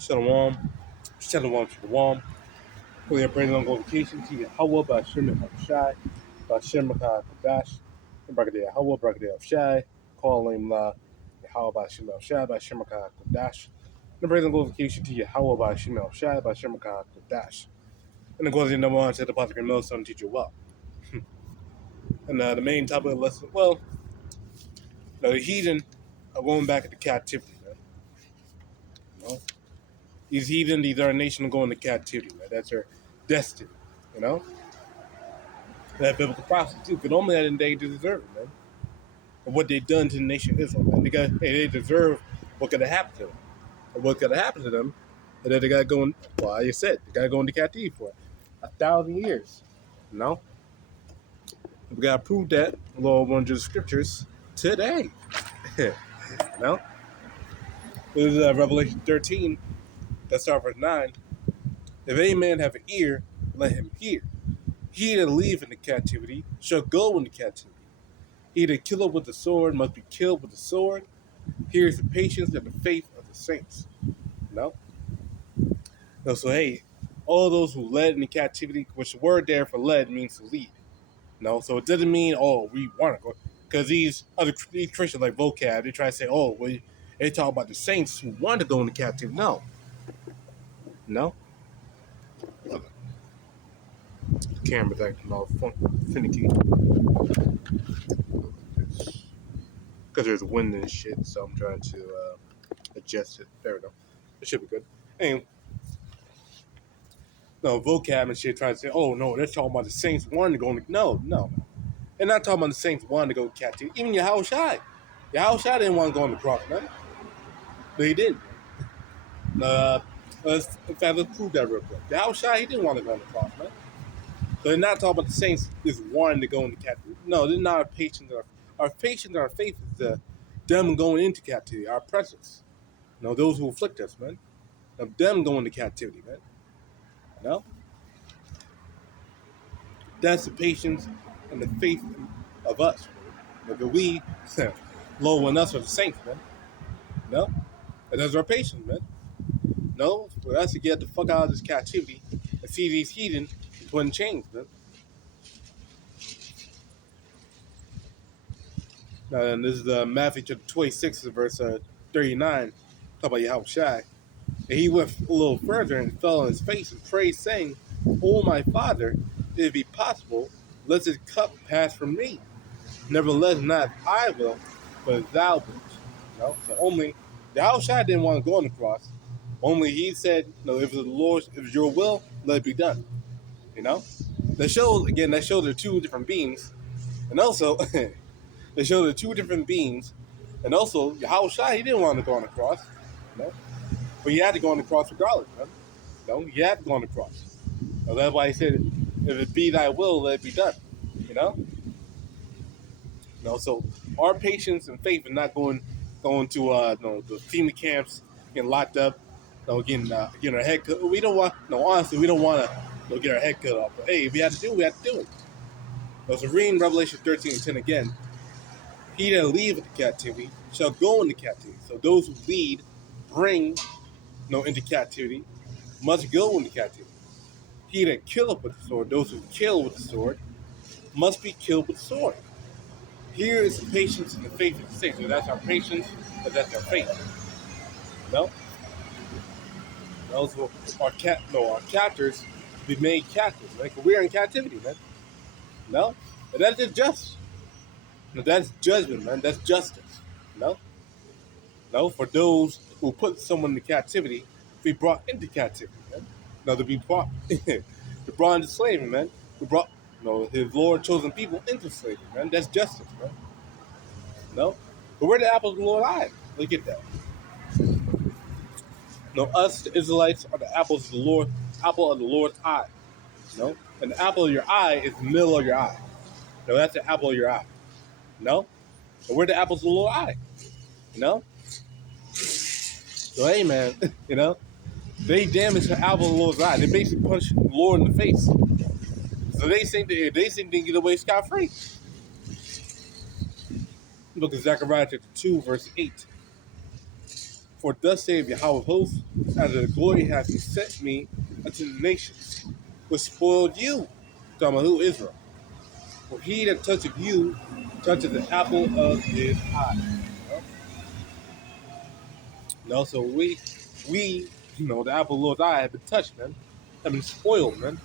Shalom. Shalom. Shalom. We are bringing on glorification to YAHAWAH, BAHASHAM, BAHASHAI, BAHASHAM, QADASH, BARAK YAHAWAH, BARAK YAHAWASHI, calling YAHAWAH, BAHASHAM, BAHASHAI, BAHASHAM, QADASH. And bringing on glorification to YAHAWAH, BAHASHAM, BAHASHAI, BAHASHAM, QADASH. And the glory number one said the Apostle Millstone teach you well. And the main topic of the lesson, well, the heathen are going back into captivity, man. You know? These heathen, these are a nation going into captivity, man. That's their destiny, you know? That biblical prophecy, too. Because normally that they deserve it, man. And what they've done to the nation of Israel, man. They deserve what could have happened to them. And what could have happened to them, and that they got to go in, well, like I said, they got to go into captivity for 1,000 years, you know? We got to prove that, Lord, one of the scriptures today, you know? This is Revelation 13, let's start verse 9. If any man have an ear, let him hear. He that leave into captivity shall go into captivity. He that killeth with the sword must be killed with the sword. Here is the patience and the faith of the saints. You know? So hey, all those who led into captivity, which the word there for led means to lead. You know? So it doesn't mean, oh, we want to go. Because these Christians like vocab, they try to say, oh, well, they talk about the saints who want to go into captivity. No. No. The camera's acting all finicky. Because there's wind and shit, so I'm trying to adjust it. There we go. It should be good. Anyway, no, vocab and shit trying to say, oh, no, they're talking about the saints wanting to go into... No. They're not talking about the saints wanting to go to captivity. Even YAHAWASHI. YAHAWASHI didn't want to go on the cross, man. But he didn't. In fact, let's prove that real quick. YAHAWASHI, he didn't want to go on the cross, man. So they're not talking about the saints just wanting to go into captivity. No, they're not our patience. Our patience and our faith is them going into captivity, our presence. You know, those who afflict us, man. Of them going to captivity, man. You know? That's the patience and the faith of us. But we, Lord, when us are the saints, man. No? And that's our patience, man. No? For us to get the fuck out of this captivity and see these heathen putting chains, man. Now, and this is Matthew chapter 26, verse 39. Talk about YAHAWASHI. And he went a little further and fell on his face and prayed, saying, "O my Father, if it be possible, let this cup pass from me. Nevertheless, not I will, but thou wilt." You know? So only YAHAWASHI didn't want to go on the cross. Only he said, "No, if the Lord, if it's your will, let it be done." You know? That shows they're two different beings, and also they show they're two different beings, and also YAHAWASHI, he didn't want to go on the cross. You know? But he had to go on the cross regardless, man. You know, he had to go on the cross. So that's why he said, if it be thy will, let it be done. You know? You know, so our patience and faith in not going to the FEMA camps, getting locked up, getting our head cut. We don't want, honestly, we don't want to get our head cut off. But hey, if we have to do it, we have to do it. So reading Revelation 13:10 again, he that leaveth the captivity shall go into captivity. So those who lead, bring into captivity, must go into captivity. He that killeth with the sword, those who kill with the sword, must be killed with the sword. Here is the patience and the faith of the saints. So that's our patience, but that's our faith. No? Those who our captors be made captives, right? Because we're in captivity, man. No? But that's just justice. No, that's judgment, man. That's justice. No? No, for those who put someone into captivity, be brought into captivity, man. No, to be brought into slavery, man. We brought his Lord chosen people into slavery, man. That's justice, man. No? But we're the apples of the Lord's eye. Look at that. No, us, the Israelites, are the apples of the Lord, apple of the Lord's eye. No? And the apple of your eye is the middle of your eye. No, that's the apple of your eye. No? But we're the apples of the Lord's eye. You know? So hey man, they damaged the apple of the Lord's eye. They basically punched the Lord in the face. So they think they can get away scot-free. Look at Zechariah chapter 2, verse 8. For thus saith Yahweh of hosts, out of the glory hath he sent me unto the nations, which spoiled you. Talking about who? Israel. For he that toucheth you toucheth the apple of his eye. No, so we, the apple of the Lord's eye have been touched, man. Have been spoiled, man.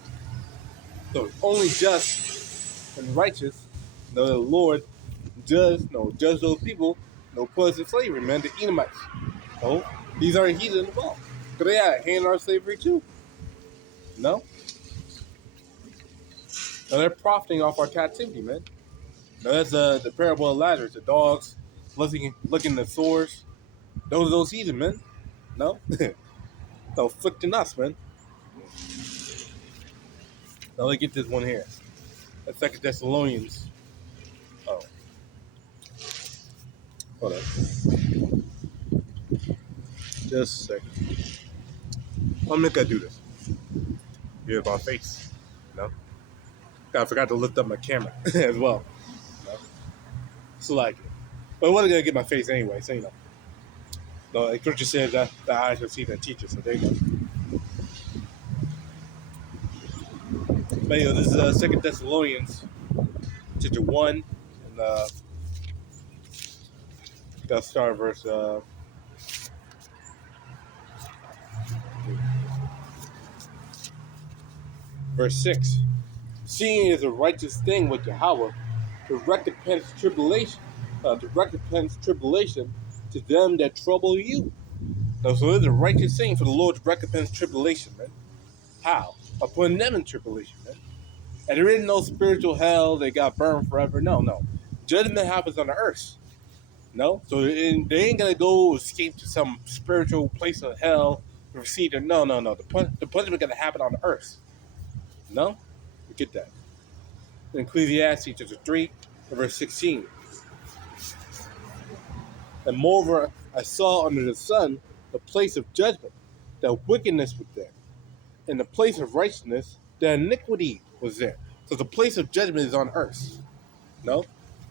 So only just and righteous, the Lord judge those people, put us in slavery, man, the Edomites. No, these are heathen as well. Because they had a hand in our slavery too. No? No, they're profiting off our captivity, man. No, that's the parable of Lazarus, the dogs looking at the sores. Those are those heathen, man. No? So afflicting us, man. Now let's get this one here. That's 2 Thessalonians. Oh. Hold on. Just a second. I'm not gonna do this. Here's my face. No? I forgot to lift up my camera as well. No? So like, but I wasn't gonna get my face anyway, so No, like Scripture says that the eyes will see the teacher, so there you go. But this is 2 Thessalonians, chapter 1, and gotta start verse 6. Seeing is a righteous thing with Yahawah to recompense tribulation, to them that trouble you. No, so it's a righteous thing for the Lord to recompense tribulation, man. How? By putting them in tribulation, man. And there is no spiritual hell they got burned forever. No. Judgment happens on the earth. No? So they ain't gonna go escape to some spiritual place of hell to receive it. No. The punishment gonna happen on the earth. No? You get that. In Ecclesiastes chapter 3, verse 16. And moreover, I saw under the sun the place of judgment, that wickedness was there. And the place of righteousness, the iniquity was there. So the place of judgment is on earth. No?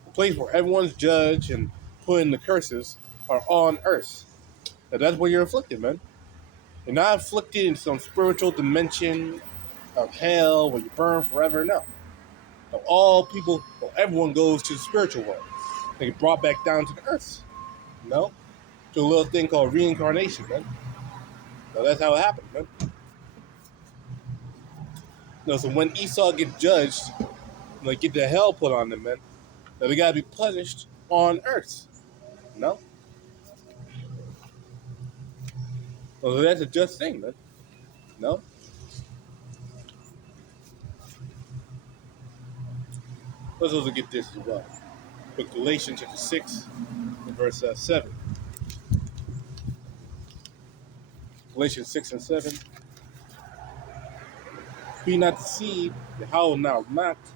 The place where everyone's judged and put in the curses are on earth. And that's where you're afflicted, man. You're not afflicted in some spiritual dimension of hell where you burn forever. No. Everyone goes to the spiritual world. They get brought back down to the earth. To a little thing called reincarnation, man. That's how it happened, man. So when Esau gets judged, get the hell put on them, man. They gotta be punished on earth. So that's a just thing, man. Let's also get this as well. But Galatians chapter 6, verse 7. Galatians 6 and 7. Be not deceived, Yahweh now mocked.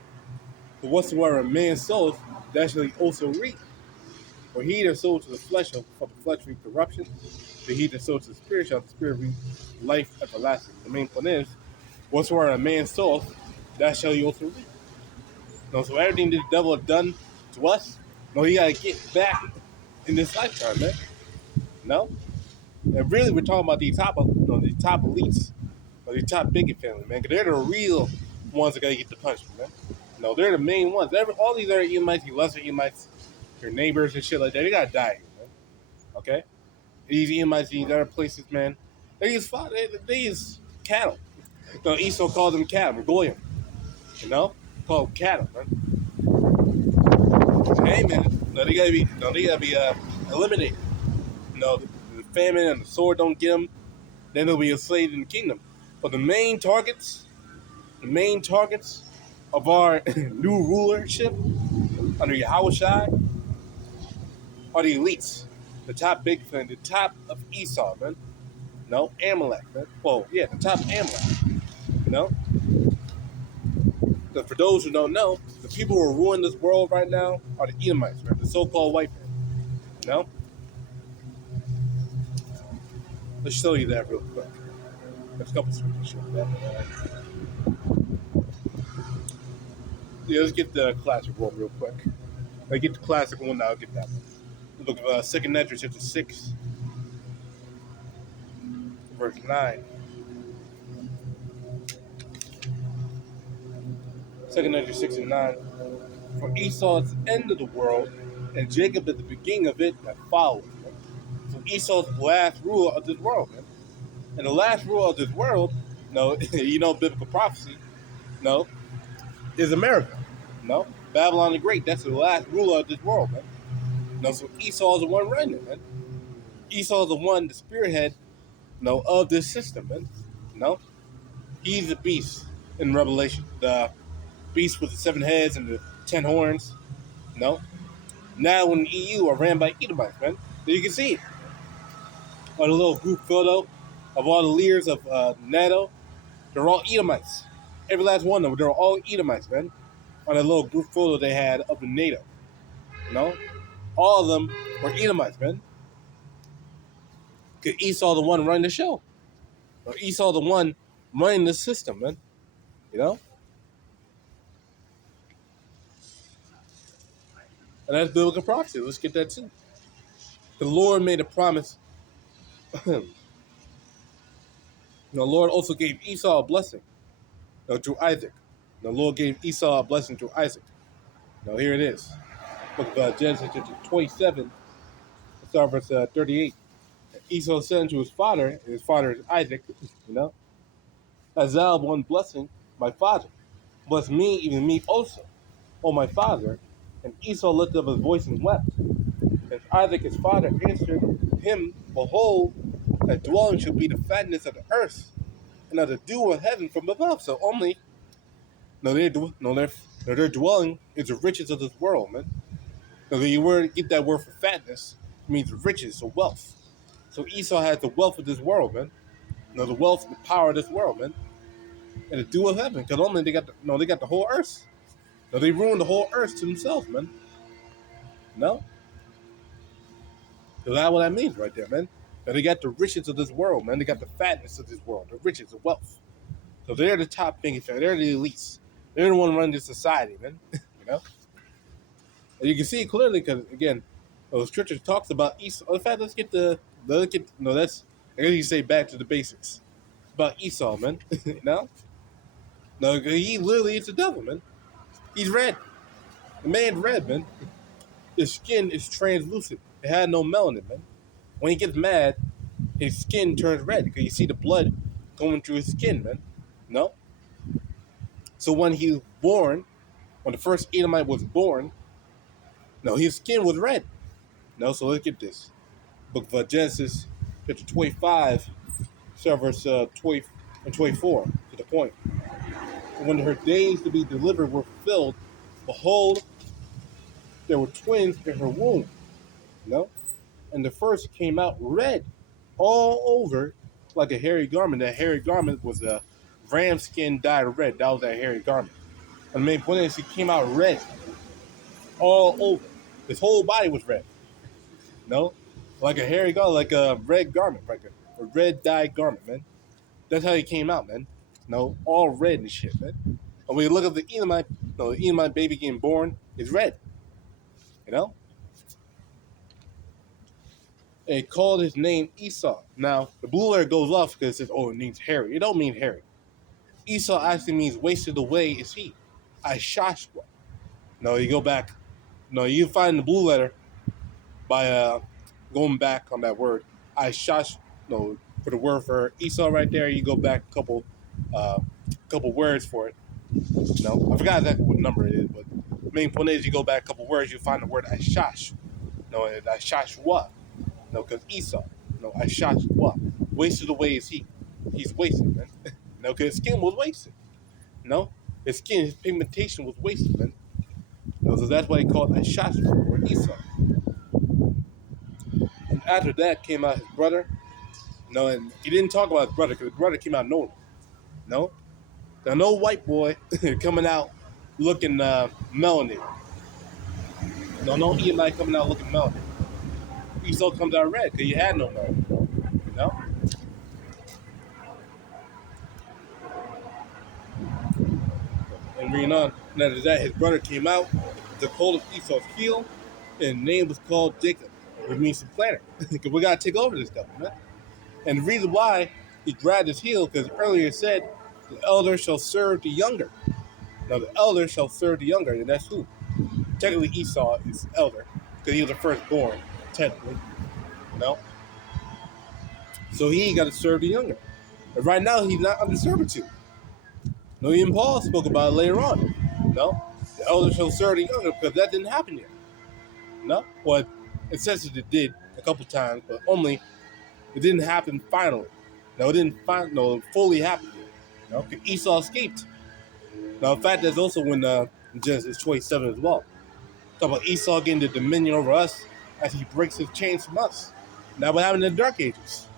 For whatsoever a man soweth, that shall he also reap. For he that soweth to the flesh shall of the flesh reap corruption. But he that soweth to the spirit shall the spirit reap life everlasting. The main point is, whatsoever a man soweth, that shall he also reap. So everything that the devil has done to us, he gotta get back in this lifetime, man. And really, we're talking about the top elites, or the top bigot family, man. Because they're the real ones that gotta get the punishment, man. They're the main ones. All these other Edomites, the lesser Edomites, your neighbors and shit like that, they gotta die here, man. Okay? These Edomites, these other places, man, they use cattle. Esau called them cattle, Goyim. Called cattle, man. Hey, man, they gotta be eliminated. The famine and the sword don't get them, then they'll be enslaved in the kingdom. But the main targets of our new rulership under YAHAWASHI are the elites, the top big fan, the top of Esau, man. Amalek, man. Well, yeah, the top of Amalek. So for those who don't know, the people who are ruling this world right now are the Edomites, man, the so-called white man. Let's show you that real quick. There's a couple scriptures show that. Yeah, let's get the classic one real quick. I get the classic one, I'll get that one. Look at 2 Ezra chapter 6, verse 9. Second Ezra 6 and 9. For Esau is the end of the world, and Jacob is the beginning of it that follows. So Esau's the last ruler of this world, man. And the last ruler of this world, no, biblical prophecy, no, is America. No, Babylon the Great, that's the last ruler of this world, man. No, so Esau is the one running it, man. Esau is the one, the spearhead, of this system, man. No, he's the beast in Revelation, the beast with the 7 heads and the 10 horns. No, now in the EU are ran by Edomites, man. So you can see it on a little group photo of all the leaders of NATO. They're all Edomites. Every last one of them, they're all Edomites, man. On a little group photo they had of the NATO. All of them were Edomites, man. Because Esau the one running the show. Or Esau the one running the system, man. And that's biblical prophecy. Let's get that too. The Lord made a promise. The Lord also gave Esau a blessing through Isaac. The Lord gave Esau a blessing through Isaac. Now here it is. Book of Genesis chapter 27, start verse 38. Esau said unto his father, and his father is Isaac, as thou one blessing, my father, bless me, even me also, O my father. And Esau lifted up his voice and wept. And Isaac his father answered him, Behold, thy dwelling shall be the fatness of the earth, and of the dew of heaven from above. So only, their dwelling is the riches of this world, man. Now, you get that word for fatness, it means riches or wealth. So Esau has the wealth of this world, man. The wealth and the power of this world, man. And the dew of heaven, because only they got the whole earth. They ruined the whole earth to themselves, man. No? So that's what that means right there, man. Now they got the riches of this world, man. They got the fatness of this world, the riches, the wealth. So they're the top thing. They're the elites. They're the one running this society, man. And you can see it clearly because, again, the scripture talks about Esau. In fact, that's, I guess you say back to the basics. It's about Esau, man. No, he literally is the devil, man. He's red. The man's red, man. His skin is translucent. It had no melanin, man. When he gets mad, his skin turns red because you see the blood going through his skin, man. So when he was born, when the first Edomite was born, his skin was red. So let's get this. Book of Genesis, chapter 25, verse 20 and 24, to the point. And when her days to be delivered were fulfilled, behold, there were twins in her womb. And the first came out red all over like a hairy garment. That hairy garment was a ram skin dyed red. That was that hairy garment. And the main point is he came out red all over. His whole body was red. Like a hairy garment, like a red garment, like a red dyed garment, man. That's how he came out, man. All red and shit, man. And when you look at the Edomite baby getting born is red. And he called his name Esau. Now, the blue letter goes off because it says, it means hairy. It don't mean hairy. Esau actually means wasted away is he. Ishashwa. You go back. You find the blue letter by going back on that word. Ishash. For the word for Esau right there, you go back a couple words for it. I forgot exactly what number it is, but the main point is you go back a couple words, you find the word Ishash. Ishashwa. Because Esau. Ishashwa. Wasted away is he. He's wasted, man. Because his skin was wasted. His skin, his pigmentation was wasted, man. So that's why he called Ishashwa or Esau. And after that came out his brother. And he didn't talk about his brother because his brother came out normal. Now, no white boy coming out looking melanin. No Edomite coming out looking melanin. Esau comes out red because he had no melanin. And reading on, and after that, his brother came out, took hold of Esau's heel, and the name was called Jacob, which means supplanter. Because we got to take over this stuff, man. And the reason why he grabbed his heel because earlier it said, the elder shall serve the younger. Now the elder shall serve the younger, and that's who? Technically Esau is elder because he was the firstborn, technically. You know? So he got to serve the younger. And right now he's not under servitude. No, even Paul spoke about it later on. No? The elder shall serve the younger because that didn't happen yet. No? Well, it says that it did a couple times, but only it didn't happen finally. No, it didn't fully happen yet. No? Because Esau escaped. Now, in fact, there's also when Genesis 27 as well. Talk about Esau getting the dominion over us as he breaks his chains from us. Now, what happened in the Dark Ages?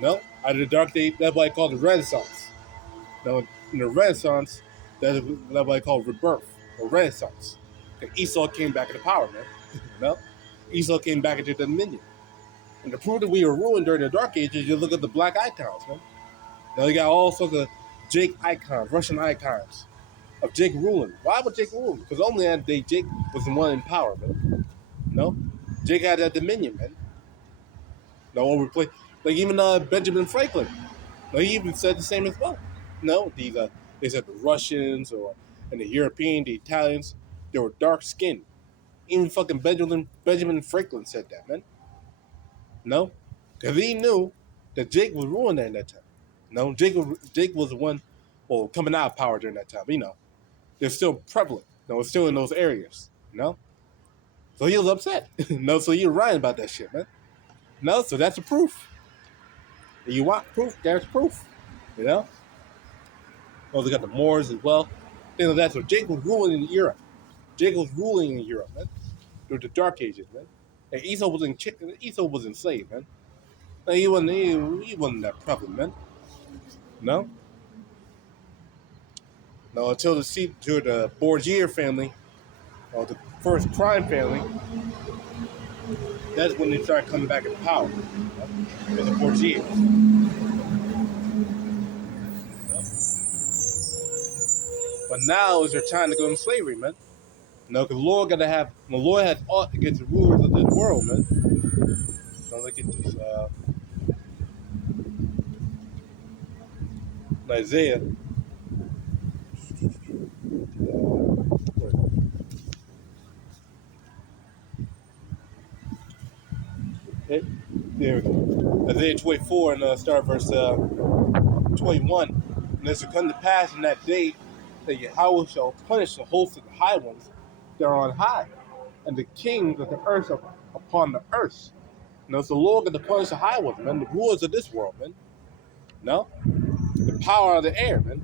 No? Out of the Dark Age, that's what I call the Renaissance. Now, in the Renaissance, that's what I call rebirth or Renaissance. And Esau came back into power, man. No? Esau came back into dominion. And to prove that we were ruined during the Dark Ages, you look at the black icons, man. Now, you got all sorts of Jake icons, Russian icons of Jake ruling. Why would Jake rule? Because only that day Jake was the one in power, man. No? Jake had that dominion, man. No one would play. Like even Benjamin Franklin. No, he even said the same as well. No, these they said the Russians and the European, the Italians, they were dark skinned. Even fucking Benjamin Franklin said that, man. No? Because he knew that Jake was ruling at that time. No, Jake was the one coming out of power during that time. You know. They're still prevalent. No, it's still in those areas. You know? So he was upset. No, so you're right about that shit, man. No, so that's a proof. If you want proof, there's proof. You know? Oh, they got the Moors as well. Things like that. So Jake was ruling in Europe. Jake was ruling in Europe, man. During the Dark Ages, man. And Esau was enslaved, man. No, he wasn't that prevalent, man. No? No, until the Borgia family, or the first crime family, that's when they started coming back in power. You know? The Borgia. But now is their time to go in slavery, man. No, because the Lord has ought against the rulers of this world, man. So look at this. Isaiah. There we go. Isaiah 24 and start verse 21. And it shall come to pass in that day that Yahawah shall punish the host of the high ones that are on high, and the kings of the earth upon the earth. You know, it's the Lord going to punish the high ones, man, the rulers of this world, man. No? The power of the air, man.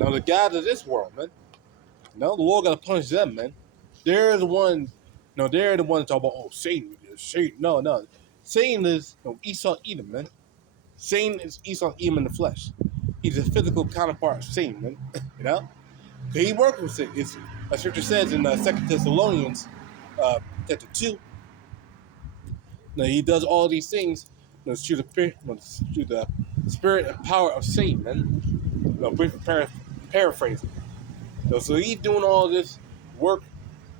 No, the gods of this world, man. No, the Lord going to punish them, man. They're the ones, they're the ones talk about, oh, Satan. No. Satan is Esau Edom, man. Satan is Esau Edom in the flesh. He's a physical counterpart of Satan, man. You know? He works with Satan. As Scripture says in 2 Thessalonians chapter 2, he does all these things through the spirit and power of Satan, man. Briefly paraphrasing. So he's doing all this work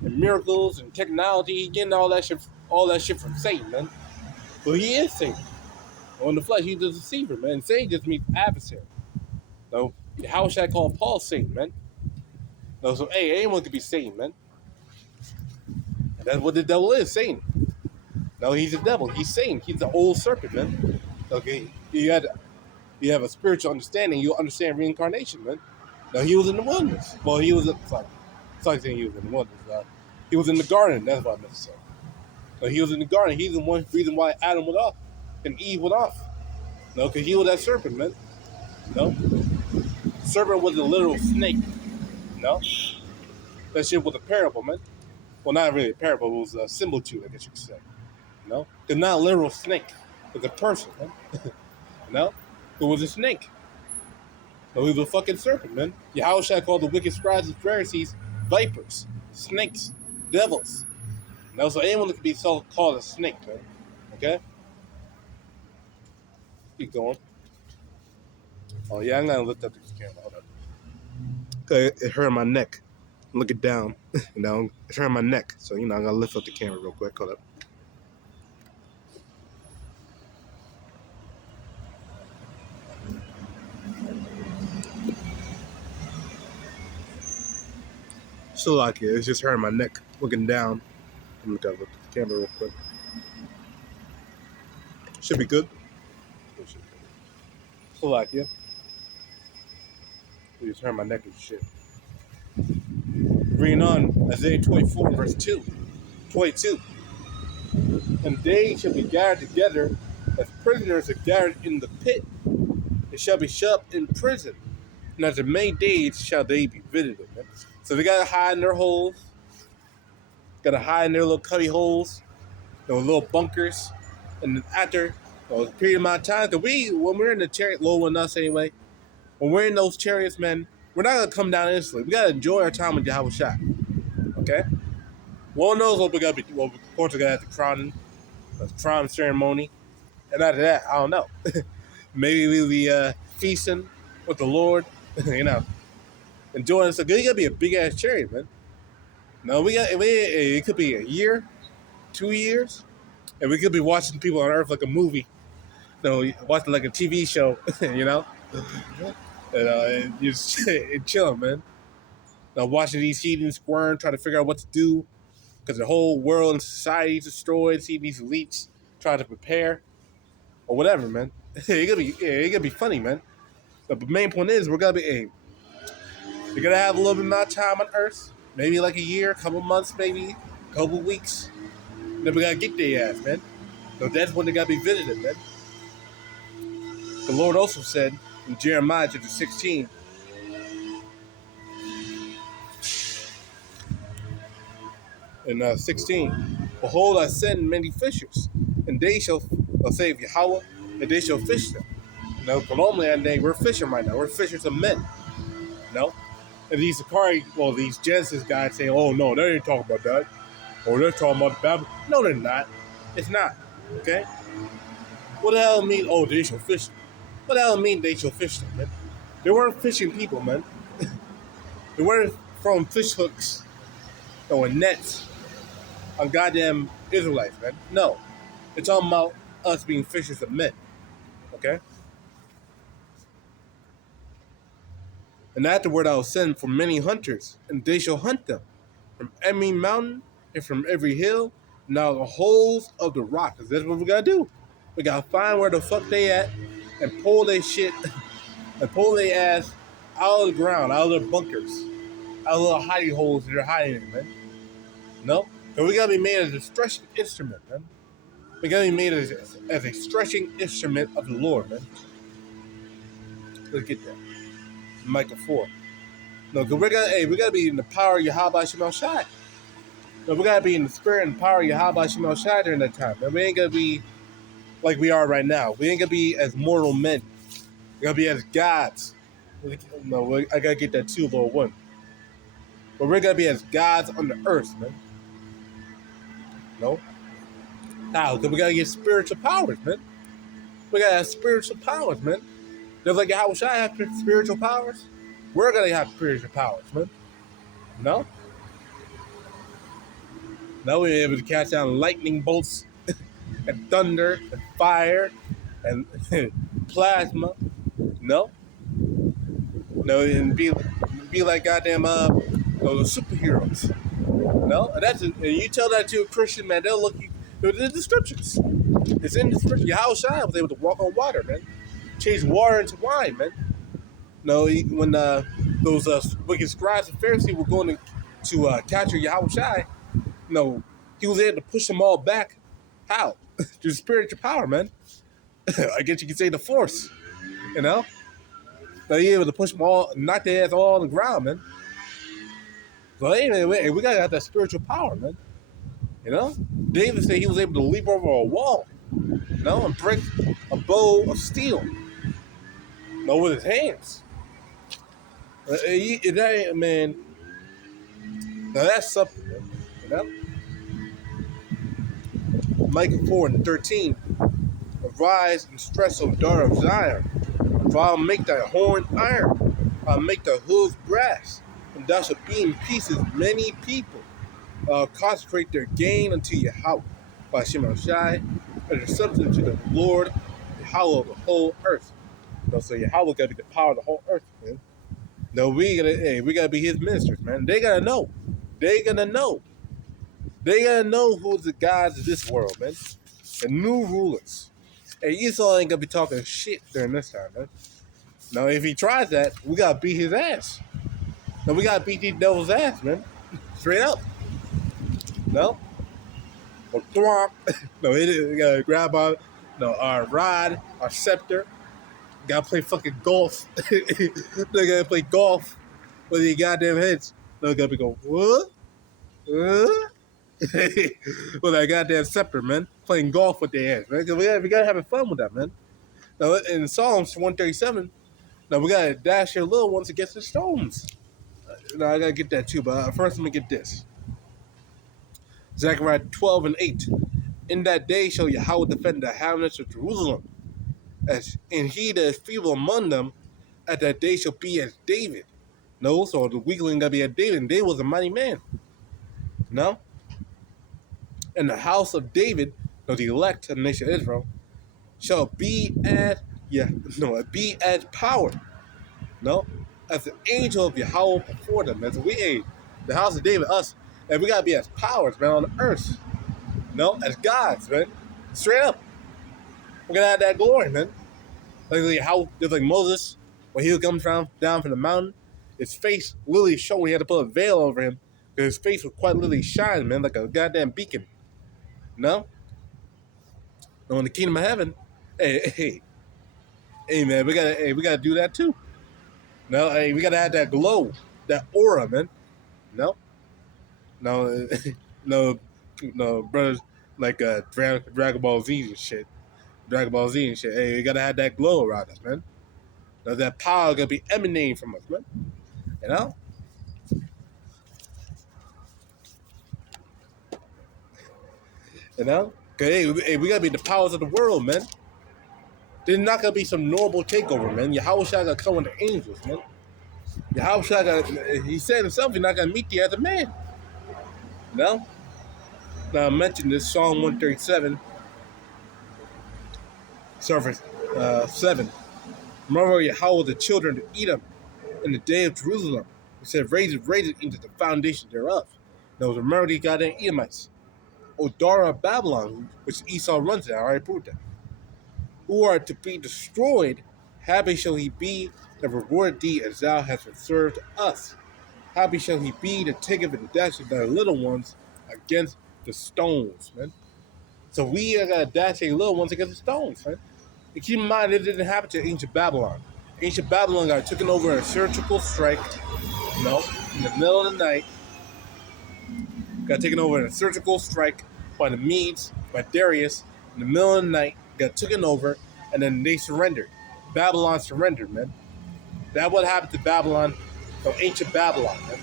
and miracles and technology, he's getting all that shit from Satan, man. So he is Satan. On the flesh, he's a deceiver, man. Satan just means adversary. So how should I call Paul Satan, man? So hey, anyone could be Satan, man. And that's what the devil is, Satan. No, he's the devil. He's Satan. He's the old serpent, man. Okay, you have a spiritual understanding. You'll understand reincarnation, man. Now he was in the wilderness. Well, he was. Sorry saying he was in the wilderness. He was in the garden. That's what I meant to say. No, he was in the garden. He's the one reason why Adam went off and Eve went off. No, because he was that serpent, man. No, serpent was a literal snake. No, that shit was a parable, man. Well, not really a parable. It was a similitude, I guess you could say. No, it's not a literal snake. It's a person, man. No, it was a snake. No, he was a fucking serpent, man. Yahushua called the wicked scribes and Pharisees vipers, snakes, devils. No, so anyone could be called a snake, man. Okay? Keep going. Oh, yeah, I'm going to lift up this camera. Hold up. Okay, it hurt my neck. I'm looking down. It hurt my neck. So, I'm going to lift up the camera real quick. Hold up. Still like it. It's just hurting my neck looking down. Let me look at the camera real quick. Should be good. Still like it. It just hurt my neck and shit. Reading on, Isaiah 24, verse 2. 22. And they shall be gathered together as prisoners are gathered in the pit. They shall be shut up in prison. And as the May days shall they be visited. Man. So they gotta hide in their holes. Gotta hide in their little cubby holes. Those little bunkers. And then after a period amount of time, because when we're in the chariot, low on us anyway, when we're in those chariots, man, we're not gonna come down instantly. We gotta enjoy our time with YAHAWASHI. Okay? One knows what we're gonna be. Well, of course, we're gonna have the crown ceremony. And after that, I don't know. Maybe we'll be feasting with the Lord, enjoying. So it's gonna be a big ass chariot, man. No, it could be a year, 2 years, and we could be watching people on Earth like a movie. Watching like a TV show, and you're just chilling, man. Now watching these heathens squirm, trying to figure out what to do, because the whole world and society is destroyed. See these elites trying to prepare, or whatever, man. It could be funny, man. But the main point is, we're gonna have a little bit more time on Earth, maybe like a year, a couple months, maybe a couple weeks. Then we gotta get their ass, man. So that's when they gotta be visited, man. The Lord also said in Jeremiah chapter 16, in 16, behold, I send many fishers, and they shall say of Yahawah, and they shall fish them. Normally we're fishing right now. We're fishers of men. And these these Genesis guys saying, oh no, they ain't talking about that. Or they're talking about Babylon. No, they're not. It's not. Okay? What the hell mean, oh, they shall fish them? What the hell mean they shall fish them, man? They weren't fishing people, man. They weren't throwing fish hooks or nets on goddamn Israelites, man. No. It's talking about us being fishers of men. Okay? And afterward I will send for many hunters, and they shall hunt them from every mountain and from every hill, now the holes of the rock. Because that's what we gotta do. We gotta find where the fuck they at and pull their shit and pull their ass out of the ground, out of their bunkers, out of little hiding holes that they're hiding in, man. No? Because we gotta be made as a stretching instrument, man. We gotta be made as a stretching instrument of the Lord, man. Let's get that. Micah 4. No, because we gotta be in the power of YAHAWASHI. No, we gotta be in the spirit and power of YAHAWASHI during that time. And we ain't gonna be like we are right now. We ain't gonna be as mortal men. We're gonna be as gods. No, I gotta get that too, Lord 1. But we're gonna be as gods on the earth, man. No? How? Because we gotta get spiritual powers, man. We gotta have spiritual powers, man. Just like YAHAWASHI have spiritual powers, we're gonna have spiritual powers, man. No? Now we're able to catch down lightning bolts and thunder and fire and plasma. No? No, and be like goddamn superheroes. No? And you tell that to a Christian, man, they'll look you. It's in the scriptures. It's in the scriptures. YAHAWASHI was able to walk on water, man. Change water into wine, man. No, when those wicked scribes and Pharisees were going to capture YAHAWASHI, no, he was able to push them all back. How? Through spiritual power, man. I guess you could say the force. Now he able to push them all, knock their ass all on the ground, man. So anyway, we gotta have that spiritual power, man. David said he was able to leap over a wall, and break a bow of steel, with his hands. Man, now that's something, man. Micah 4:13. Arise and stretch, O daughter of Zion, for I'll make thy horn iron, I'll make thy hooves brass, and thou shalt be in pieces many people. Consecrate their gain unto Yahawah, by YAHAWASHI, and their substance to the Lord, Yahawah of the whole earth. So Yahawah got to be the power of the whole earth, man. No, we gotta be his ministers, man. They gotta know. They gonna know. They gotta know who's the gods of this world, man. The new rulers. Hey, Esau ain't gonna be talking shit during this time, man. Now, if he tries that, we gotta beat his ass. No, we gotta beat these devil's ass, man. Straight up. No? Or thwomp. No, we gotta grab our rod, our scepter. Gotta play fucking golf. They gotta play golf with your goddamn heads. They're gonna be going, what? With that goddamn scepter, man. Playing golf with their heads, man. We gotta have fun with that, man. Now, in Psalms 137, now we gotta dash your little ones against the stones. Now, I gotta get that too, but first let me get this. Zechariah 12 and 8. In that day shall Yahawah defend the inhabitants of Jerusalem, and he that is feeble among them at that day shall be as David. No, so the weakling gotta be as David, and David was a mighty man. No? And the house of David, the elect of the nation of Israel, shall be be as power. No? As the angel of Yahawah before them. As the house of David, us, and we gotta be as powers, man, on the earth. No? As gods, man. Straight up. We're gonna have that glory, man. Just like Moses, when he was coming down from the mountain, his face literally showed he had to put a veil over him, because his face was quite literally shining, man, like a goddamn beacon. No? And in the kingdom of heaven, hey, man, we gotta do that too. No, hey, we gotta have that glow, that aura, man. No, no, brothers like Dragon Ball Z and shit. Hey, we gotta have that glow around us, man. Now that power gonna be emanating from us, man. You know? You know? Cause hey, we gotta be the powers of the world, man. There's not gonna be some normal takeover, man. Yahawashi gotta come with the angels, man. Yahawashi he said himself, he's not gonna meet you as a man. No? Now I mentioned this Psalm 137, surface 7. Remember Yahawah the children of Edom in the day of Jerusalem. He said, raise it into the foundation thereof. Now remember these goddamn Edomites. O daughter of Babylon, which Esau runs at, I already proved that. Who are to be destroyed, happy shall he be that reward thee as thou hast served us. Happy shall he be that taketh and dasheth thy little ones against the stones, man. So we gotta dash our little ones against the stones, man. And keep in mind, it didn't happen to ancient Babylon. Ancient Babylon got taken over in a surgical strike, in the middle of the night. Got taken over in a surgical strike by the Medes, by Darius, in the middle of the night, got taken over, and then they surrendered. Babylon surrendered, man. That's what happened to Babylon, from ancient Babylon, man.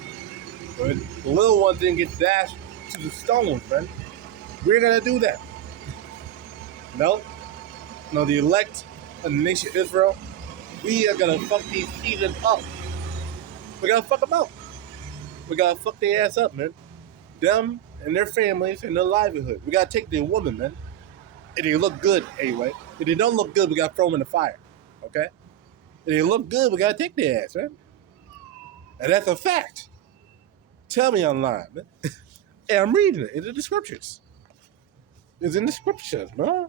But the little ones didn't get dashed to the stones, man. We're gonna do that. No, the elect of the nation of Israel, we are gonna fuck these heathen up. We gotta fuck them up. We gotta fuck their ass up, man. Them and their families and their livelihood. We gotta take their woman, man. If they look good, anyway. If they don't look good, we gotta throw them in the fire. Okay? If they look good, we gotta take their ass, man. And that's a fact. Tell me online, man. Hey, I'm reading it. It's in the scriptures. It's in the scriptures, man.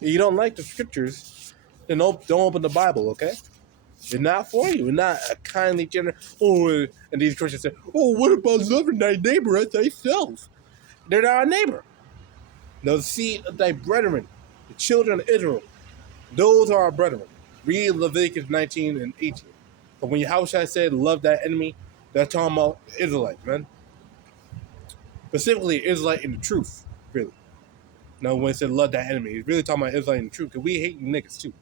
If you don't like the scriptures, then don't open the Bible, okay? They're not for you. We're not a kindly generous. Oh, and these Christians say, oh, what about loving thy neighbor as thyself? They're not our neighbor. The seed of thy brethren, the children of Israel, those are our brethren. Read Leviticus 19 and 18. But when Yahawashi said, love thy enemy, that's talking about Israelites, man. Specifically, Israelite in the truth, really. No, when it said love thy enemy, it's really talking about Israelite in the truth, because we hate you niggas, too.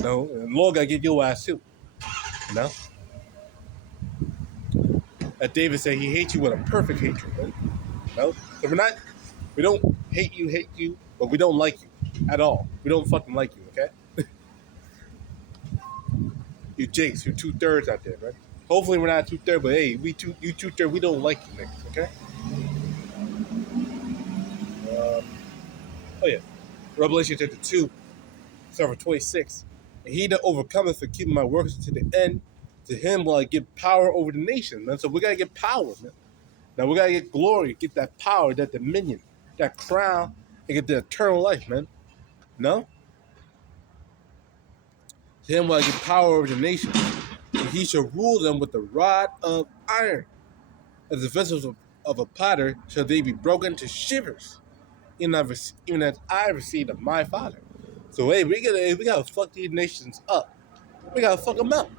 No, and Lord gotta get your ass, too. No? As David said, he hates you with a perfect hatred, man. No? So we don't hate you, but we don't like you at all. We don't fucking like you, okay? You jakes, you're 2/3 out there, man. Hopefully we're not 2/3, but hey, you 2/3, we don't like you niggas, okay? Oh yeah. Revelation chapter 2, verse 26. And he that overcometh for keeping my works to the end, To him will I give power over the nation, man. So we gotta get power, man. Now we gotta get glory, get that power, that dominion, that crown, and get the eternal life, man. No? To him will I give power over the nation, and he shall rule them with the rod of iron. As the vessels of a potter shall they be broken to shivers, even as I received of my Father. So hey, we gotta fuck these nations up. We gotta fuck them up.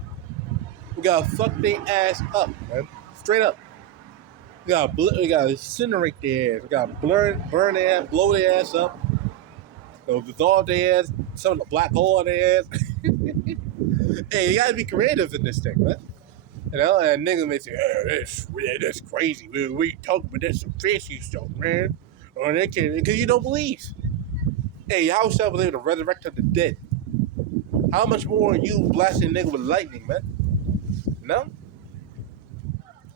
We gotta fuck their ass up, man. Straight up. We gotta incinerate their ass. We gotta burn their ass, blow their ass up. Dissolve their ass, some of the black hole in their ass. Hey, you gotta be creative in this thing, man. You know, and niggas may say, that's crazy. We talking about that some fishy stuff, man. Or they can, because you don't believe. Hey, how shall I believe to resurrect of the dead? How much more are you blasting a nigga with lightning, man? No?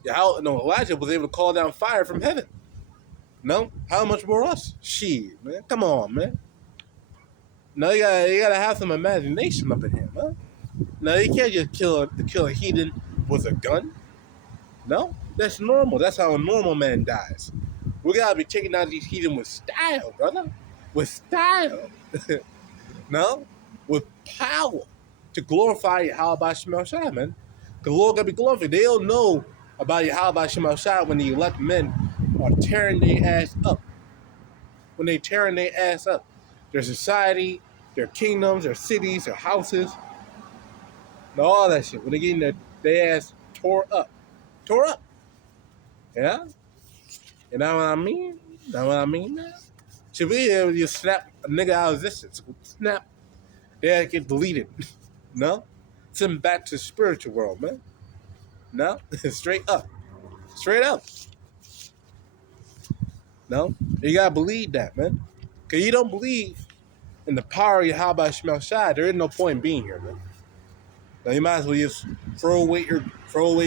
Elijah was able to call down fire from heaven. No? How much more us? Shit, man. Come on, man. No, you gotta have some imagination up in here, man. No, you can't just kill a heathen with a gun. No? That's normal. That's how a normal man dies. We gotta be taking out these heathen with style, brother. With style. No? With power. To glorify YAHAWASHI, man. The Lord gotta be glorified. They don't know about YAHAWASHI when the elect men are tearing their ass up. When they tearing their ass up. Their society, their kingdoms, their cities, their houses, and all that shit. When they getting their ass tore up. Tore up. Yeah? You know what I mean? You know what I mean, man? Should we just snap a nigga out of existence? Snap. Yeah, get deleted. No? Send him back to the spiritual world, man. No? Straight up. Straight up. No? You gotta believe that, man. Because you don't believe in the power of YAHAWASHI, there is no point in being here, man. Now you might as well just throw away your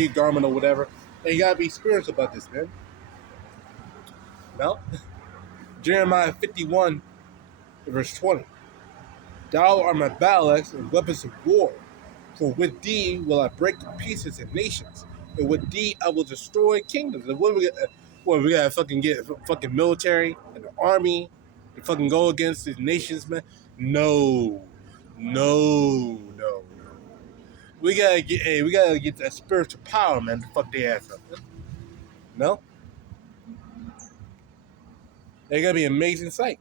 garment or whatever. And you gotta be spiritual about this, man. No? Jeremiah 51, verse 20. Thou art my battle axe and weapons of war. For with thee will I break to pieces in nations, and with thee I will destroy kingdoms. And what we gotta fucking get fucking military and the army to fucking go against these nations, man? No. We gotta get that spiritual power, man, to fuck their ass up. Man. No? It's gonna be an amazing sight.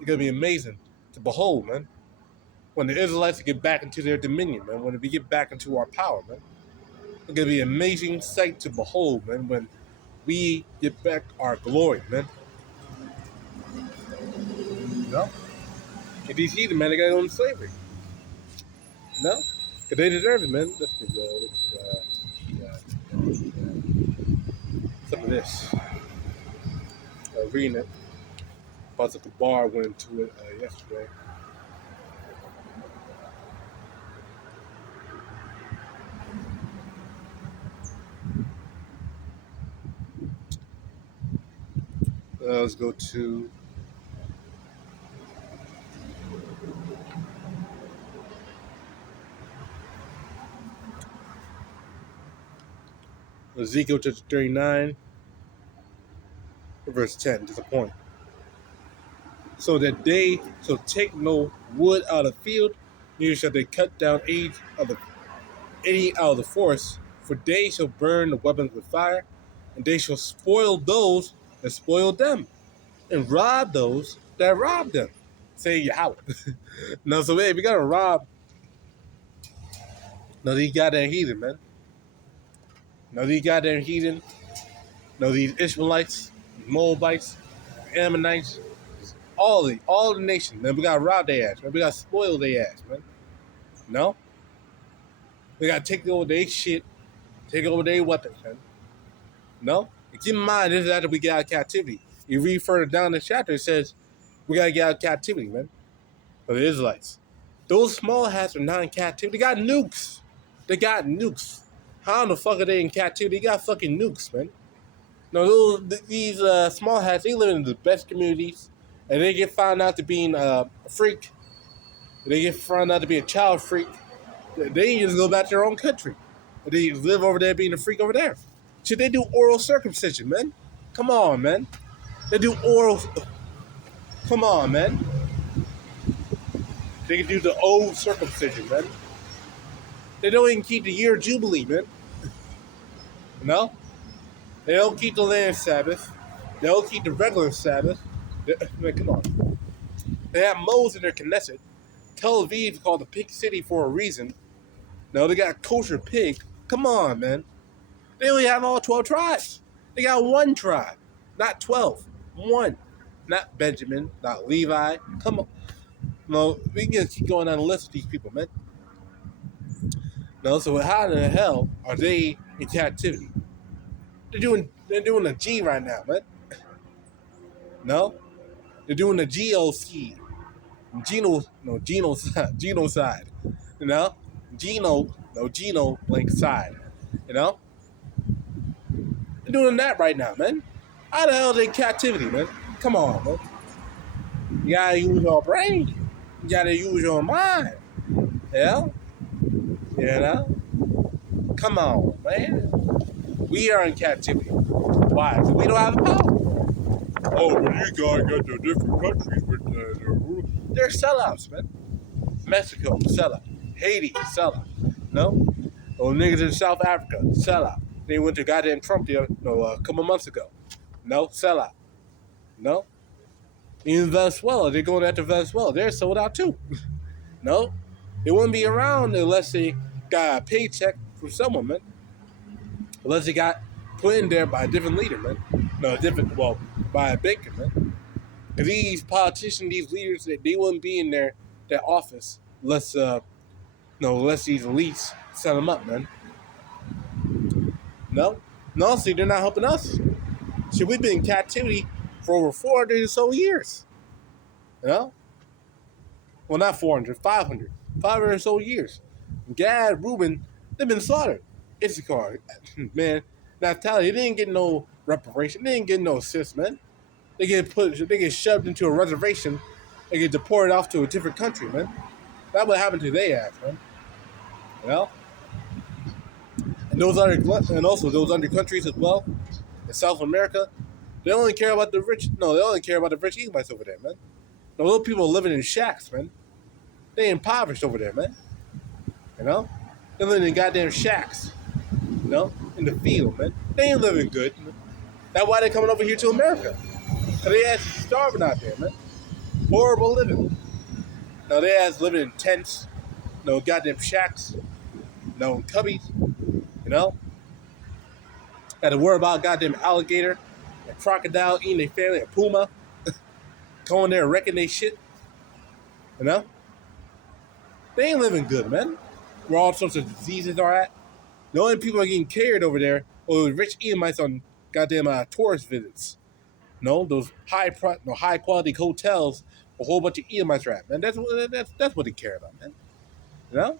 It's gonna be amazing to behold, man. When the Israelites get back into their dominion, man. When we get back into our power, man. It's gonna be an amazing sight to behold, man, when we get back our glory, man. You know? If these heathen, man, they gotta go into slavery. You know? Because they deserve it, man. Let's go. Some of this. Reading it. Pastor Kabar went into it yesterday. Let's go to Ezekiel chapter 39, verse 10, to the point. So take no wood out of the field, neither shall they cut down any out of the forest, for they shall burn the weapons with fire, and they shall spoil those that spoil them, and rob those that rob them. Say Yahweh. No, so hey, we gotta rob. No, these goddamn heathen, man. No, these goddamn heathen. No, these Ishmaelites, Moabites, Ammonites, all the nations, man. We gotta rob their ass, man. We gotta spoil their ass, man. No? We gotta take over their shit, take over their weapons, man. No? And keep in mind, this is after we get out of captivity. You read further down the chapter, it says, we gotta get out of captivity, man. For the Israelites. Those small hats are not in captivity. They got nukes. How in the fuck are they in captivity? They got fucking nukes, man. No, these small hats, they live in the best communities, and they get found out to being a freak. They get found out to be a child freak. They just go back to their own country. They live over there being a freak over there. Should they do oral circumcision, man? Come on, man. They do oral. Come on, man. They can do the old circumcision, man. They don't even keep the year jubilee, man. No, they don't keep the land Sabbath. They don't keep the regular Sabbath. Man, come on. They have moles in their Knesset. Tel Aviv is called the pig city for a reason. No, they got kosher pig. Come on, man. They only have all 12 tribes. They got one tribe, not 12. One. Not Benjamin, not Levi. Come on. No, we can keep going on the list of these people, man. No, so how in the hell are they in captivity? They're doing a G right now, man. No? They're doing the GOC. Genocide. You know? Geno blank side. You know? They're doing that right now, man. How the hell are they in captivity, man? Come on, man. You gotta use your brain. You gotta use your mind. Yeah? You know? Come on, man. We are in captivity. Why? Because we don't have the power. Oh, but you guys got the different countries with the rule. They're sellouts, man. Mexico, sellout. Haiti, sellout. No? Those niggas in South Africa, sellout. They went to goddamn Trump a couple months ago. No, sellout. No? Even Venezuela, they're going after Venezuela. They're sold out too. No? They wouldn't be around unless they got a paycheck from someone, man. Unless they got put in there by a different leader, man. By a banker, man. Because these politicians, these leaders, they wouldn't be in their office unless these elites set them up, man. No? No, see, they're not helping us. See, we've been in captivity for over 400 or so years. You know? Well, not 400, 500. 500 or so years. Gad, Reuben, they've been slaughtered. Issachar, man. Naphtali, they didn't get no reparation. They didn't get no assist, man. They get shoved into a reservation. They get deported off to a different country, man. That's what happened to their ass, man. You know? And also those other countries as well, in South America, they only care about the rich. No, they only care about the rich Edomites over there, man. No, those people are living in shacks, man. They impoverished over there, man. You know? They're living in goddamn shacks. You know? In the field, man. They ain't living good. That's why they're coming over here to America. Because they ass starving out there, man. Horrible living. No, they ass living in tents. No goddamn shacks. No cubbies. You know? Had to worry about a goddamn alligator, a crocodile eating their family, a puma. Going there and wrecking their shit. You know? They ain't living good, man. Where all sorts of diseases are at. The only people are getting cared over there are the rich Edomites on goddamn tourist visits. No, those high quality hotels, a whole bunch of Edomites are at, man. That's what they care about, man. You know?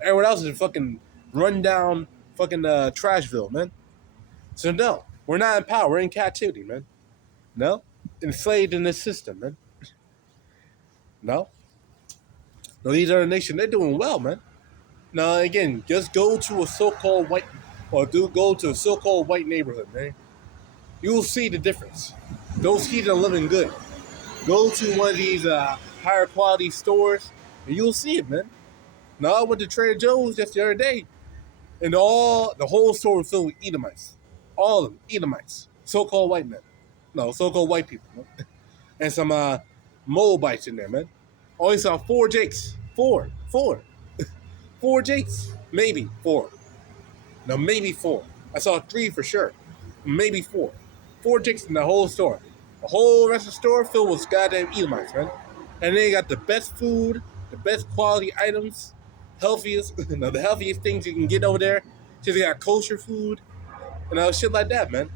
Everyone else is fucking rundown fucking Trashville, man. So no, we're not in power. We're in captivity, man. No? Enslaved in this system, man. No? No, these other nations, they're doing well, man. Now, again, just go to a so-called white, go to a so-called white neighborhood, man. You'll see the difference. Those kids are living good. Go to one of these higher quality stores, and you'll see it, man. Now, I went to Trader Joe's just the other day, and the whole store was filled with Edomites. All of them, Edomites. So-called white men. No, so-called white people, man. And some Moabites in there, man. Only saw 4 Jakes. Four. 4 Jakes. Maybe 4. No, maybe 4. I saw 3 for sure. Maybe 4. 4 Jakes in the whole store. The whole rest of the store filled with goddamn Edomites, man. And they got the best food, the best quality items, the healthiest things you can get over there. So they got kosher food, and shit like that, man.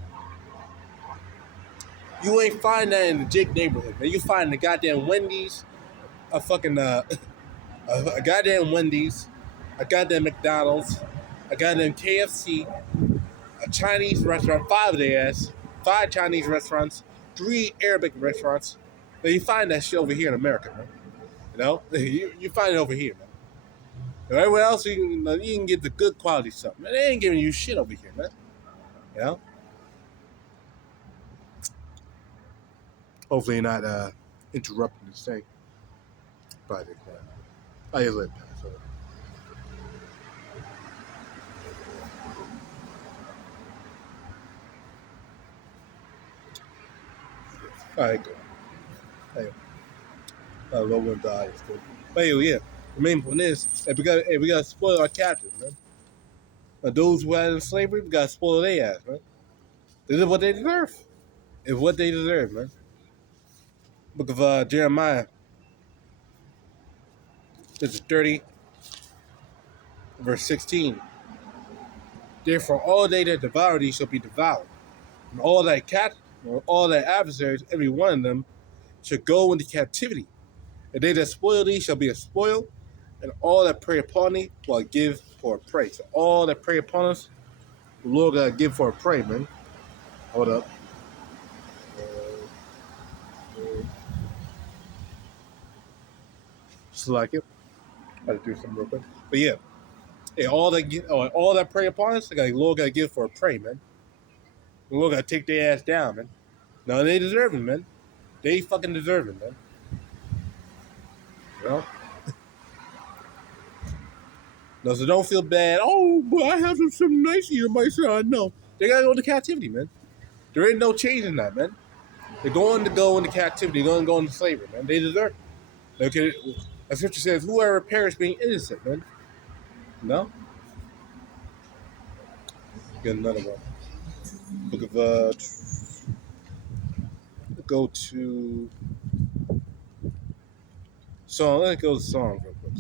You ain't find that in the Jake neighborhood, man. You find the goddamn Wendy's, a goddamn Wendy's, a goddamn McDonald's, a goddamn KFC, a Chinese restaurant, 5 of their ass, 5 Chinese restaurants, 3 Arabic restaurants. Now you find that shit over here in America, man. You know? You find it over here, man. And everywhere else, you can get the good quality stuff, man. They ain't giving you shit over here, man. You know? Hopefully, you're not interrupting this thing. But I just let it pass over. All right, go. Hey, low one die is good. But anyway, yeah. The main point is, we gotta spoil our captives, man. Now, those who are in slavery, we gotta spoil their ass, man. This is what they deserve. It's what they deserve, man. Book of Jeremiah, this is 30, verse 16. Therefore, all they that devour thee shall be devoured, and all thy all thy adversaries, every one of them, shall go into captivity. And they that spoil thee shall be a spoil, and all that prey upon thee will I give for a prey. So all that prey upon us, the Lord gotta give for a prey, man. Hold up. Just like it. I had to do something real quick. But yeah. Hey, all that prey upon us, the Lord gotta give for a prey, man. The Lord gotta take their ass down, man. No, they deserve it, man. They fucking deserve it, man. You know? No, so don't feel bad. Oh, but I have some nice here, my son. No. They gotta go into captivity, man. There ain't no changing that, man. They're going to go into captivity. They're going to go into slavery, man. They deserve it. Okay, as Scripture says, whoever perished being innocent, man. No? Get another one. Book of, go to Psalms. Let's go to Psalms real quick.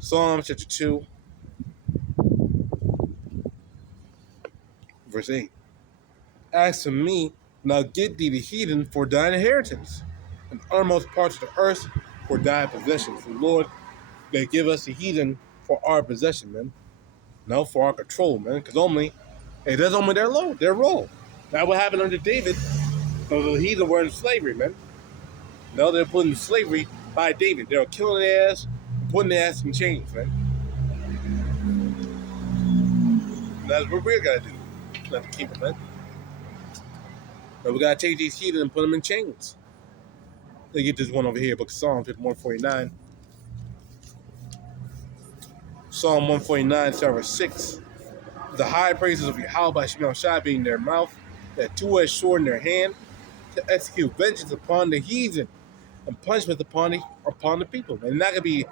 Psalms chapter 2, verse 8. As for me, now get thee the heathen for thine inheritance, and the uttermost parts of the earth for thy possession. For the Lord, they give us the heathen for our possession, man. No, for our control, man. Because that's only their role. That's what happened under David. So the heathen were in slavery, man. No, they're put in slavery by David. They were killing their ass, putting their ass in chains, man. And that's what we're gonna do. Not to keep them, man. But we gotta take these heathen and put them in chains. Let me get this one over here, Book of Psalms, 149. Psalm 149, verse 6. The high praises of YAHAWASHI being their mouth, that two-edged sword in their hand, to execute vengeance upon the heathen and punishment upon the people. And it's not gonna be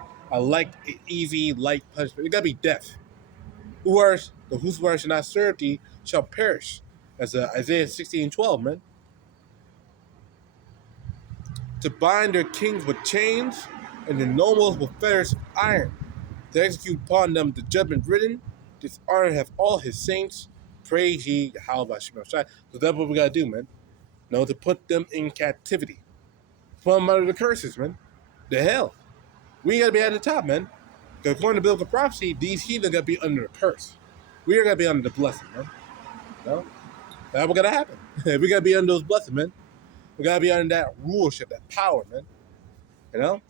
easy, light punishment. It gotta be death. Whosoever shall not serve thee shall perish. That's Isaiah 16:12, man. To bind their kings with chains and their nobles with fetters of iron, to execute upon them the judgment written, dishonor have all his saints. Praise ye Yahawah. So that's what we gotta do, man. No, to put them in captivity. Put them under the curses, man. The hell. We gotta be at the top, man. Because according to biblical prophecy, these heathen gotta be under the curse. We are gonna be under the blessing, man. No? That's what gotta happen. We gotta be under those blessings, man. We gotta be under that rulership, that power, man. You know?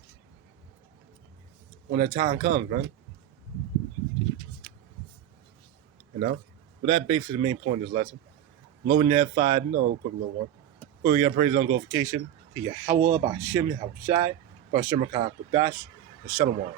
When that time comes, man. You know? But that basically the main point of this lesson. Low in that 5, no quick little one. But we got praise on glorification. Yahawah, BAHASHAM, YAHAWASHI, BAHASHAM, QADASH, and Shalom.